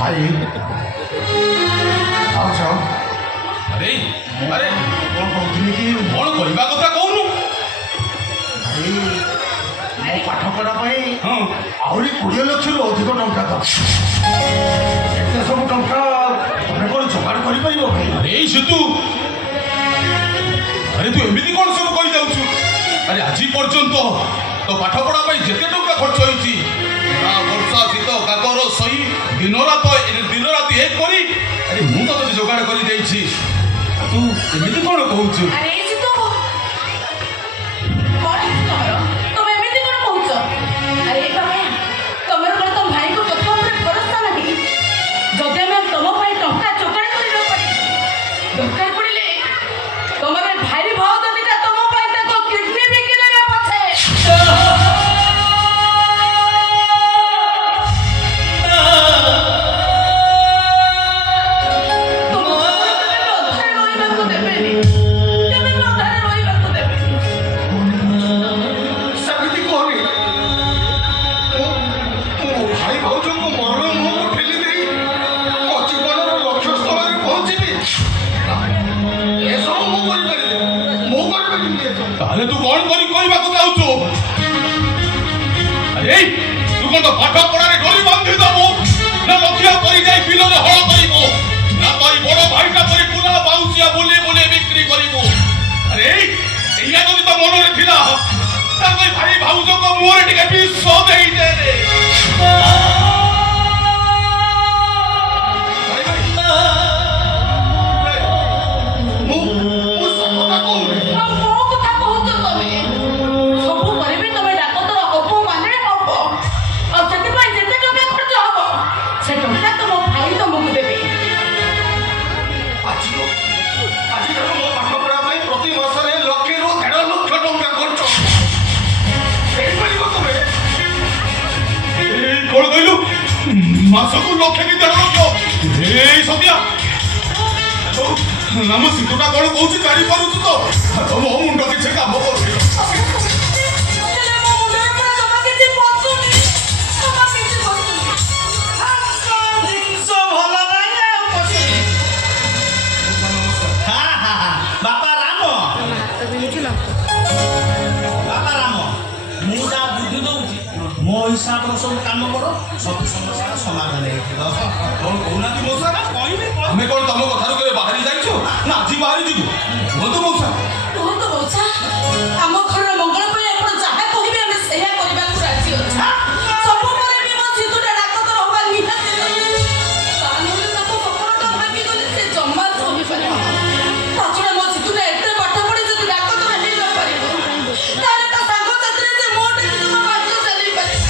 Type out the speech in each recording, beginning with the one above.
ভাই আচ্ছা আরে আরে କ'ଣ କହୁଥିଲି କି କ'ଣ କହିବା କଥା କହୁନୁ? ଭାଇ ମୋ ପାଠ ପଢ଼ା ପାଇଁ ହଁ ଆହୁରି 20 ଲକ୍ଷରୁ ଅଧିକ ଟଙ୍କା ଦରକାର। ଏତେ ସବୁ ଟଙ୍କା ତମେ କ'ଣ ଯୋଗାଡ଼ କରିପାରିବ ଭାଇ? ଆରେ ଏଇ ସେତୁ ଆରେ ତୁ ଏମିତି କ'ଣ ସବୁ କହିଯାଉଛୁ? ଆରେ ଆଜି ପର୍ଯ୍ୟନ୍ତ ତୋ ପାଠ ପଢ଼ା ପାଇଁ ଯେତେ ଟଙ୍କା ଖର୍ଚ୍ଚ ହେଇଛି ବର୍ଷା ଶୀତ କାକର ସହି ଦିନ ରାତି ଏକ କରି ଆରେ ମୁଁ ତ ତୋତେ ଯୋଗାଡ଼ କରି ଦେଇଛି। ତୁ ଏମିତି କ'ଣ କହୁଛୁ? ଆରେ ଏଇ ତ କଣ ତମର ତମେ ଏମିତି କଣ କହୁଛ? ଆରେ ବାବା ତମର କଣ ତମ ଭାଇଙ୍କ କଥା ଉପରେ ଭରସା ନାହିଁ? ଯଦି ଆମେ ତମ ପାଇଁ ଟଙ୍କା ଯୋଗାଡ଼ କରି ନ ପାରିବୁ ଦରକାର ପଡ଼ିଲେ ତମର ଭାଇ ଭାଉଜ ଦିଟା ତମ ପାଇଁ ତାଙ୍କ କିଡନୀ ବିକି ଦେବେ ପଛେ। ସେମିତି କହନି। ମୋ ଭାଇ ଭାଉଜଙ୍କୁ ମରଣ ମୁହଁକୁ ଠେଲି ଦେଇ ମୋ ଜୀବନର ଲକ୍ଷ୍ୟ ସ୍ଥଳରେ ପହଞ୍ଚିବି ଏସବୁ ମୁଁ କରିପାରିବି ଏସବୁ। ତାହେଲେ ତୁ କ'ଣ କରି କହିବାକୁ ଚାହୁଁଛୁ? ଆରେ ତୁ କ'ଣ ତ ପାଠ ପଢ଼ାରେ ଡୋରି ବାନ୍ଧି ଦବୁ ନା ଲକ୍ଷ୍ୟ କରି ଯାଇ ବିଲରେ ହଳ କରିବୁ ନା ତୋ ବଡ଼ ଭାଇଟା କରି ପୁରା ବାଉଁଶିଆ ବୁଲି ବୁଲି ବିକ୍ରି କରିବୁ? ଆରେ ଏଇଆ ଯଦି ତ ମନରେ ଥିଲା ତାହେଲେ ଭାଇ ଭାଉଜଙ୍କ ମୁହଁରେ ଟିକେ ବିଷ ଦେଇଦେ ରେ। ଭାଇ ଭାଇ ମୁଁ ସତଟା କହୁନି। ଆଉ ମୋ କଥା କହୁଛ ତମେ? ସବୁ କରିବି ତମେ ଡାକତର ହବ ମାନେ ହବ। ଆଉ ସେଥିପାଇଁ ଯେତେ ଟଙ୍କା ଖର୍ଚ୍ଚ ହବ ସେ ଟଙ୍କା ତମ ଭାଇ ତମକୁ ଦେବେ। ଆଜିକାଲି ମୋ ପାଠ ପଢ଼ା ପାଇଁ ପ୍ରତି ମାସରେ 1 ଲକ୍ଷରୁ 1.5 ଲକ୍ଷ ଟଙ୍କା ଖର୍ଚ୍ଚ ହେଇପାରିବ ତମେ? କ'ଣ କହିଲୁ? ମାସକୁ 1 ଲକ୍ଷ କି 1.5 ଲକ୍ଷ? ଏଇ ସତ୍ୟା ଆମ ସିଂହଟା କ'ଣ କହୁଛି ଜାଣିପାରୁଛୁ ତ? ମୋ ମୁଣ୍ଡ କିଛି କାମ କରୁନି। ହେଲେ ମୋ ମୁଣ୍ଡରେ ପୁରା ଜମା କିଛି ପଶୁନି। ଜମା କିଛି ପଶୁନି। ଜିନିଷ ଭଲ ନାହିଁ ଆଉ ପଶୁନି। ବାପା ରାମ ବାପା ରାମ ମୁଁ ଯାହା ବୁଦ୍ଧି ଦଉଛି ମୋ ହିସାବରେ ସବୁ କାମ କର ସବୁ ସମସ୍ୟାର ସମାଧାନ ହେଇଯିବ। କ'ଣ କହୁନାହାନ୍ତି ମଉସା? କହିବି ଆମେ କ'ଣ ତମ କଥାରୁ କେବେ ବାହାରି ଯାଇଛୁ ନା ଆଜି ବାହାରି ଯିବୁ? କୁହନ୍ତୁ ମଉସା। କୁହନ୍ତୁ ମଉସା ଆମ ଘରର ମଙ୍ଗଳ ପାଇଁ ଆପଣ ଯାହା କହିବେ ଆମେ ସେଇଆ କରିବାକୁ ରାଜି ଅଛୁ। ସବୁ ପରେ ବି ମୋ ସିଧୁଟା ଡାକତର ହବା ନିହାତି ଦରକାର। ତା ନହେଲେ ତାକୁ ସଫଳତା ଭାଙ୍ଗିଗଲେ ସେ ଜମା ସହିପାରିବ। ତା ଛଡ଼ା ମୋ ସିଧୁଟା ଏତେ ପାଠ ପଢ଼ି ଯଦି ଡାକତର ହେଇ ନ ପାରିବ ତାହେଲେ ତା ସାଙ୍ଗସାଥିରେ ସେ ମୋ ଠାରୁ ଜମା ଭାଗ୍ୟ ଚାଲି ପାରିବ।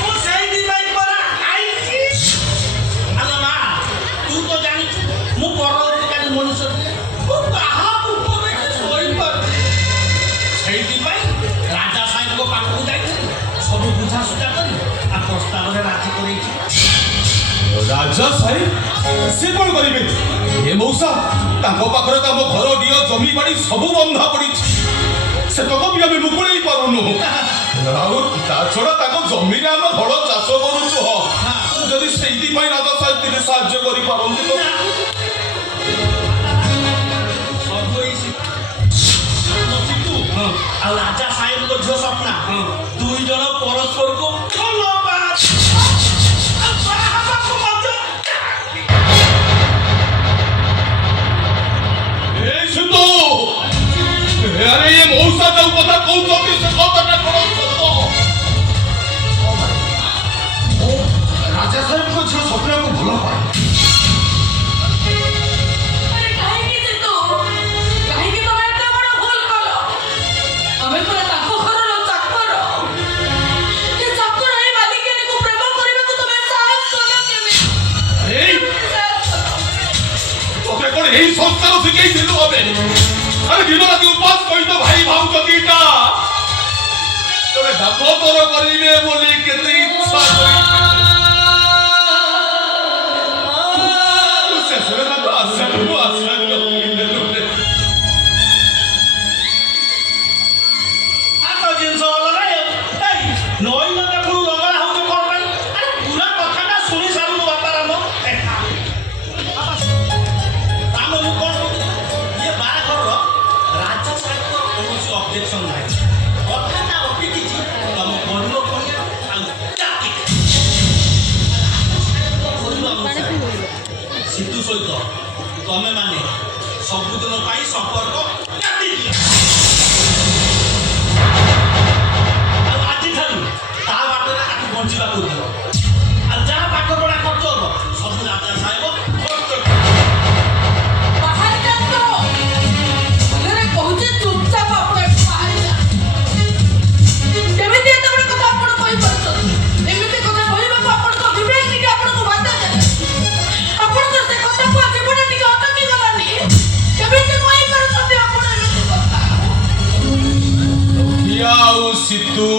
ମୁଁ ସେଇଥିପାଇଁ ପରା ଆଇଛି। ଆଲୋ ମା ତୁ ତ ଜାଣିଛୁ ମୁଁ ପରୋପକାରୀ ମଣିଷ ମୁଁ କାହା ଉପରେ ଶୋଇପାରୁନି। ସେଇଥିପାଇଁ ରାଜା ସାହେବଙ୍କ ପାଖକୁ ଯାଇଥିଲି ସବୁ ବୁଝାସୁଝା କରି ଆଉ ପ୍ରସ୍ତାବରେ ରାଜି କରେଇଛି। ରାଜା ସାହେବ ସେ କ'ଣ କରିବେ? ଏ ମଉସା ତାଙ୍କ ପାଖରେ ତ ଆମ ଘର ଡିଅ ଜମି ବାଡ଼ି ସବୁ ବନ୍ଧା ପଡ଼ିଛି। ସେତକ ବି ଆମେ ମୁକୁଳେଇ ପାରୁନୁ। ଆଉ ତା ଛଡ଼ା ତାଙ୍କ ଜମିରେ ଆମେ ହଳ ଚାଷ କରୁଛୁ। ହଁ ଯଦି ସେଇଥିପାଇଁ ରାଜା ସାହେବ ଟିକେ ସାହାଯ୍ୟ କରିପାରନ୍ତି ତ। ସବୁ ଏଇ ହଁ ଆଉ ରାଜା ସାହେବଙ୍କ ଝିଅ ସ୍ୱପ୍ନା ଦୁଇ ଜଣ ପରସ୍ପରକୁ ଭଲ ପାଆନ୍ତି। ଆଉ ବାହା ହେବାକୁ ମଧ୍ୟ এই শুধু আরে এ মৌসা যাও কথা কৌଛନ୍ତି ସେ কথাটা କ'ଣ ସତ? ମୁଁ ରାଜା ସାହେବଙ୍କ ଝିଅ ସ୍ୱପ୍ନାକୁ ଭଲ ପାଏ। ଆରେ କାହିଁକି ଜିତୁ? କାହିଁକି ତମେ ଏତେ ବଡ଼ ଭୁଲ କଲ? ଆମେ ପୁରା ତାଙ୍କ ଘରର ଚାକର। ଏ ଚାକର ଏଇ ମାଲିକାଣୀକୁ ପ୍ରେମ କରିବାକୁ ତମେ ସାହସ କଲ କେମିତି? এই তোকে କ'ଣ এই ସଂସ୍କାର ଶିଖେଇଥିଲୁ ଆମେ? ଆରେ ଦିନ ରାତି ଉପାସ କରି ତ ଭାଇ ଭାଉଜ ଦିଟା ତୋରେ ଡାକତର କରିବେ ବୋଲି କେତେ ଇଚ୍ଛା କରିଥିଲୁ। ଶେଷରେ ତାକୁ ଆଶାକୁ ଆଶା ଲଗେଇଦେଲୁ ରେ। ଆଗ ଜିନିଷ ଅଲଗା ଏଇ ନଈ ନଦା ପୁଣି ଲଗା ହଉଛି କ'ଣ ପାଇଁ? ଆରେ ପୁରା କଥାଟା ଶୁଣି ସାରୁନୁ ବାପା ରାମ। ଅବଜେକ୍ସନ ନାହିଁ କଥାଟା ଅଟିକିଛି ତମ ଗରିବ କନ୍ୟା ଆଉ ଜାତି ସିତୁ ସହିତ ତମେ ମାନେ ସବୁଦିନ ପାଇଁ ସମ୍ପର୍କ କାଟି ଦିଅ ଆଉ ଆଜିଠାରୁ ତା ବାଟରେ ତାକୁ ବଞ୍ଚିବାକୁ ଦିଅ ଆଉ ଯାହା ପାଠ ପଢା ଖର୍ଚ୍ଚ ହବ ସବୁ ରାଜା ସାହେବ ଖର୍ଚ୍ଚ ବାହାରି ଯାଆନ୍ତୁ। ଭଲରେ କହୁଛି ଚୁପଚାପ ଆପଣ ଏଠୁ ବାହାରି ଯାଆନ୍ତୁ। କେମିତି ଏତେ ବଡ଼ କଥା ଆପଣ କହିପାରୁଛନ୍ତି? ଏମିତି କଥା କହିବାକୁ ଆପଣଙ୍କ ବିବେକ ଟିକେ ଆପଣଙ୍କୁ ବାଧା ଦେଲେ। ଆପଣଙ୍କ ସେ କଥାକୁ ଜୀବନ ଟିକେ ଅଟକି ଗଲାନି। କେମିତି କହିପାରୁଛନ୍ତି ଆପଣ ଏମିତି କଥା? କିଆ ଆଉ ସିତୁ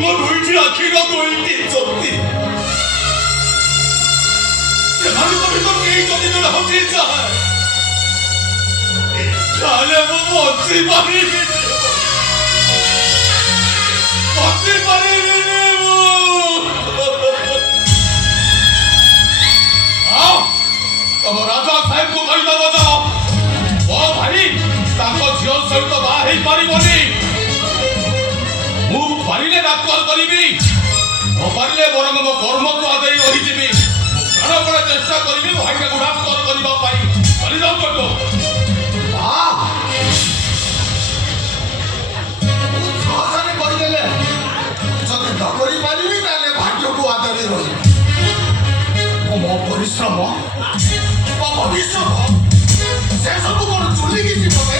ମୋ ଦୁଇଟି ଆଖିର ଦୁଇଟି ଜ୍ୟୋତି ସେମାନଙ୍କ ଭିତରୁ କେହି ଯଦି ଜଣେ ହଜିଯାଏ ତାହେଲେ ମୁଁ ବଞ୍ଚି ପାରିବିନି ମୁଁ आओ तब राजा साहेब को कही दब जाओ ओ भाई ताको झियो सहित बाहा हेई पारिबनी मु पारिले डाक्टर करिबी न पारिले बरंग मो कर्म को आदई रही जिबी प्राणपण चेष्टा करिबी भाई के डाक्टर करिबा पाई चली जाओ तो ସହସରେ କରିଦେଲେ ଯଦି ନ କରିପାରିବି ତାହେଲେ ଭାଗ୍ୟକୁ ଆଦରି ରହିବି ମୋ ପରିଶ୍ରମ ମୋ ଭବିଷ୍ୟତ ସେସବୁ କ'ଣ ଚୁଲିକି ଯିବେ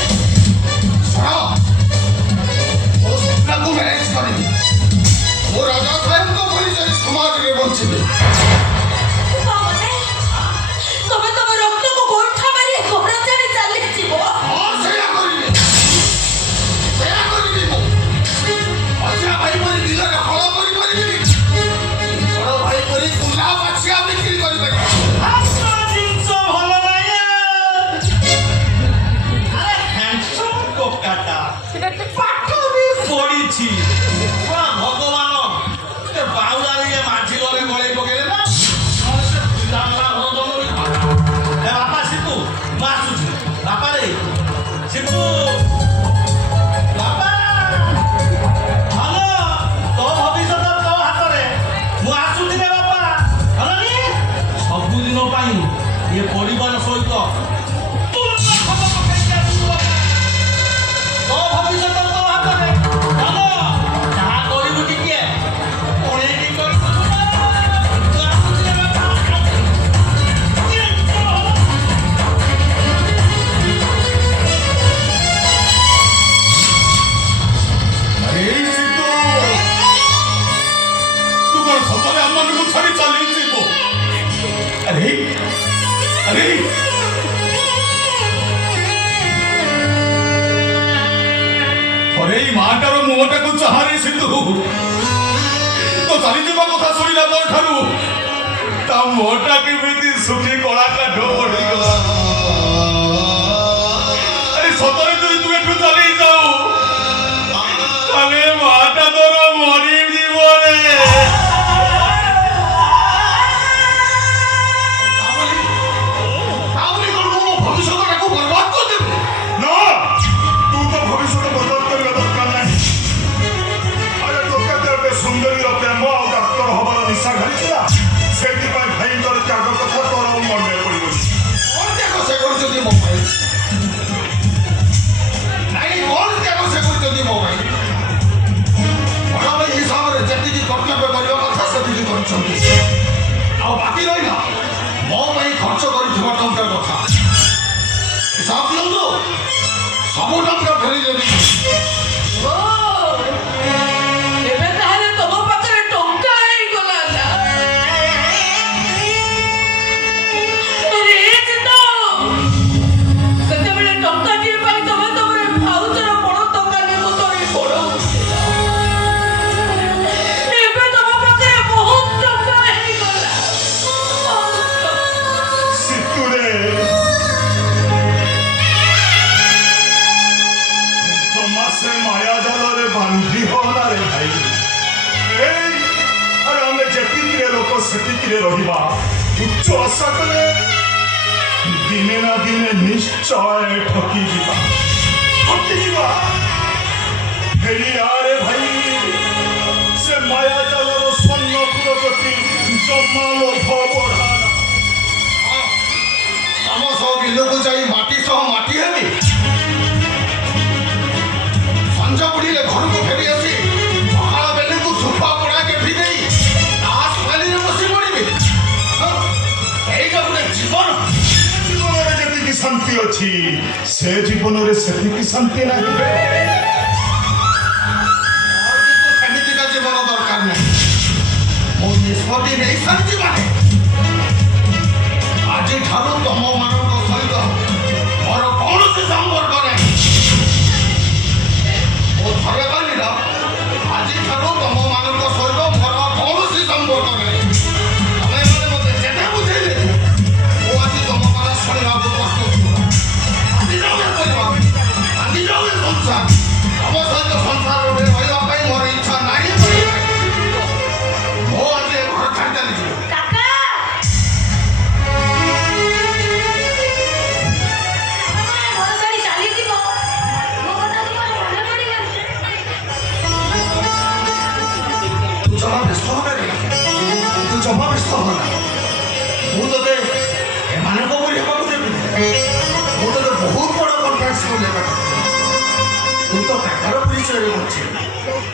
ଶୁଣ ମୋ ସ୍ୱପ୍ନକୁ ମ୍ୟାନେଜ କରିବି ମୁଁ ରାଜା ସାହେବଙ୍କ ପରିଚୟ ସମାଜରେ ବଞ୍ଚିବି ତାମାନେ ତମେ ତମ ରକ୍ତକୁ ଗୋଇଠା ମାରି ଘୋଡ଼ା ଚାଲି ଚାଲିଯିବ। ହଁ ସେଇଆ କରିବି ମୁଁ ଅଜା ଭାଇ ପରି ବିଲରେ ହଳ କରିପାରିବିନି ବଡ଼ ଭାଇ ପରି କୁଲା ବାଛିଆ ବିକ୍ରି କରିପାରିବି ଜିନିଷ ଭଲ ନାହିଁ ଆରେ ହ୍ୟାଣ୍ଡସମ୍ ଟୋକାଟା ପାଠ ବି ପଢିଛି ଭଗବାନ ବାଉଳାରେ ମାଝି ଘରେ ଗଳେଇ ପକେଇଲେ ନା ସେ ପିଲାଟା ବାପା ଶିବୁ ମୁଁ ଆସୁଛି ବାପାରେ ଶିବୁ ବାପା ହ୍ୟାଲୋ ତୋ ଭବିଷ୍ୟତ ତୋ ହାତରେ ମୁଁ ଆସୁଛି ରେ ବାପା ହଲନି ସବୁଦିନ ପାଇଁ ଏ ପରିବାର ସହିତ ପୂର୍ଣ୍ଣ ଖପ ପକେଇକି ଆସିବୁ ବାପା ତୋ ଭବିଷ୍ୟତ ତୋ ହାତରେ ହଲ ଯାହା କରିବୁ ଟିକେ ପଳେଇକି କରିବୁ ତୁ ଆସୁଛି ରେ ବାପା अरे सितू तू कौन सतरे अम्मन को छाड़ी चली जीवो अरे अरे अरे माटार मुहटा को चाहारे सितू तो चली जीवा कथा सुनिला तोर ठारू ता मुहटा केमिति सुखी कला काढ पड़ी गला अरे सतरे যদি তুমি একটু চলে যাও তাহলে মাটা তোর মরি জীবনে ତାପରେ କ'ଣ ମୋ ଭବିଷ୍ୟତଟାକୁ ବର୍ବାଦ କରିଦେବି ନା ତୁ ତ ଭବିଷ୍ୟତ ବର୍ବାଦ କରିବା ଦରକାର ନାହିଁ ଆରେ ତୋତେ ତ ଏବେ ସୁନ୍ଦରୀର ପ୍ରେମ ଆଉ ଡାକ୍ତର ହବାର ନିଶା ଘାରିଥିଲା ସେଇଥିପାଇଁ ଭାଇଙ୍କର ତ୍ୟାଗ କଥା ତୋର ଆଉ ମନେ ପଡ଼ିବନି କ'ଣ ଦେଖ ସେ କରୁଛନ୍ତି ମୋ ପାଇଁ ଯିବା ଉଚ୍ଚ ଆଶା କଲେ ଦିନେ ନା ଦିନେ ନିଶ୍ଚୟ ଠକିଯିବା ହେଇ ଆରେ ଭାଇ ସେ ମାୟା ଜାଲର ସ୍ୱର୍ଣ୍ଣପୁର ପ୍ରତି ଜମା ଲୋଭ ବଢାନା ତମ ସହ ବିଲକୁ ଯାଇ ମାଟି ସହ ମାଟି ହେବି ସଞ୍ଜ ବୁଡ଼ିଲେ ଘରକୁ ଫେରି ଆସି ସକାଳ ବେଳକୁ ସୁଫା ପୋଡ଼ା କେଠି ଦେଇ ତାସ ପାଲିରେ ବସି ପଡ଼ିବି ଏଇଟା ଗୋଟେ ଜୀବନ ଜୀବନରେ ଯେତିକି ଶାନ୍ତି ଅଛି ସେ ଜୀବନରେ ସେତିକି ଶାନ୍ତି ନାହିଁ ସେମିତିକା ଜୀବନ ଦରକାର ନାହିଁ ମୁଁ ନିଷ୍ପତ୍ତି ନେଇ ସାରିଛି ମାନେ ଆଜିଠାରୁ ତମମାନଙ୍କ ସହିତ ମୋର କୌଣସି ସମ୍ପର୍କ ନାହିଁ ମୁଁ ଥରେ କହିଲି ନା ଆଜିଠାରୁ ତମମାନଙ୍କ ସହିତ ମୋର କୌଣସି ସମ୍ପର୍କ ନାହିଁ ତମେମାନେ ମୋତେ ଯେତେ ବୁଝେଇଲେ ମୁଁ ଆଜି ତମ କଥା ଶୁଣିବାକୁ ପ୍ରସ୍ତୁତ ଆଜି ଯାଉଏ କରିବା ଆଜି ଯାଉଏ ସଂସାର ତମ ସହିତ ସଂସାରରେ ରହିବା ପାଇଁ ମୋର ଇଚ୍ଛା ନାହିଁ ମୁଁ ଆଜି ଏ ଘର ଛାଡ଼ି ଚାଲିଯିବି କାକା ଘର ଛାଡ଼ି ଚାଲିଯିବ ମୋ କଥା ତୁମର ମନେ ପଡ଼ିଲାନି ତୁ ଜମା ବ୍ୟସ୍ତ ହବେ ତୁ ଜମା ବ୍ୟସ୍ତ ହବ ନା ମୁଁ ତତେ ଏମାନଙ୍କ ପରି ହେବାକୁ ଦେବି ମୁଁ ତତେ ବହୁତ ବଡ଼ କଣ୍ଟ୍ରାକ୍ଟ ବୋଲେଇବା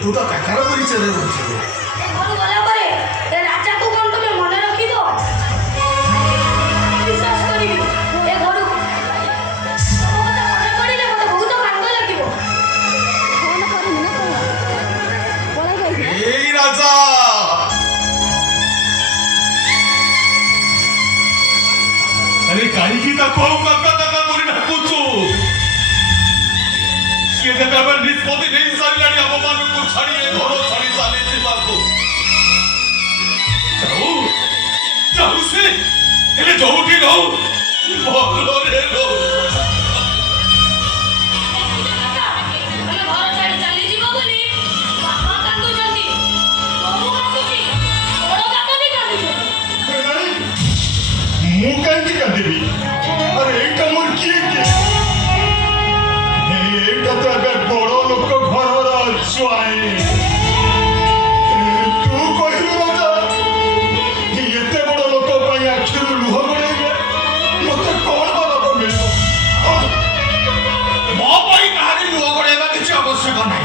ତୁ ତ କାକାର ପରିଚୟରେ ବଞ୍ଚିବୁ ଏ ଘରୁ ଗଲା ପରେ ଏ ରାଜାକୁ କ'ଣ ତୁମେ ମନେ ରଖିବ ବିଶ୍ୱାସ କରିବି ଏ ଘରୁ ତମ କଥା ମନେ ପଡ଼ିଲେ ମୋତେ ବହୁତ କାନ୍ଦ ଲାଗିବ এই রাজা আরে কাহিকি তা কও কাকা কাকা করে ডাকুଛୁ ସିଏ ଯେତେବେଳେ ନିଷ୍ପତ୍ତି ନେଇ ସାରିଲାଣି ଆମମାନଙ୍କୁ ଛାଡ଼ି ଏ ଘର ଛାଡ଼ି ଚାଲିଯିବାକୁ ଯାଉ ସେ ହେଲେ ଯୋଉଠି ରହୁ ଭଲରେ ରହୁ ଆମେ ଘର ଛାଡ଼ି ଚାଲିଯିବ ବୋଲି ବାପା କାନ୍ଦୁଛନ୍ତି ବୋଉ କାନ୍ଦୁଛି ବଡ଼ କାକା ବି କାନ୍ଦୁଛନ୍ତି ମୁଁ କାହିଁକି କାନ୍ଦିବି ଆରେ ଏଇଟା ମୋର କିଏ ଏଇଟା ତ ଏବେ ବଡ଼ ଲୋକ ଘରର ଜ୍ୱାଇଁ ତୁ କହିଲୁ ରାଜା ଏତେ ବଡ଼ ଲୋକ ପାଇଁ ଆଖିରୁ ଲୁହ ଗଳେଇବେ ମତେ କ'ଣ ଲାଭ ମିଳିବ ମୋ ପାଇଁ କାହାରି ଲୁହ ଗଡ଼େଇବା କିଛି ଆବଶ୍ୟକ ନାହିଁ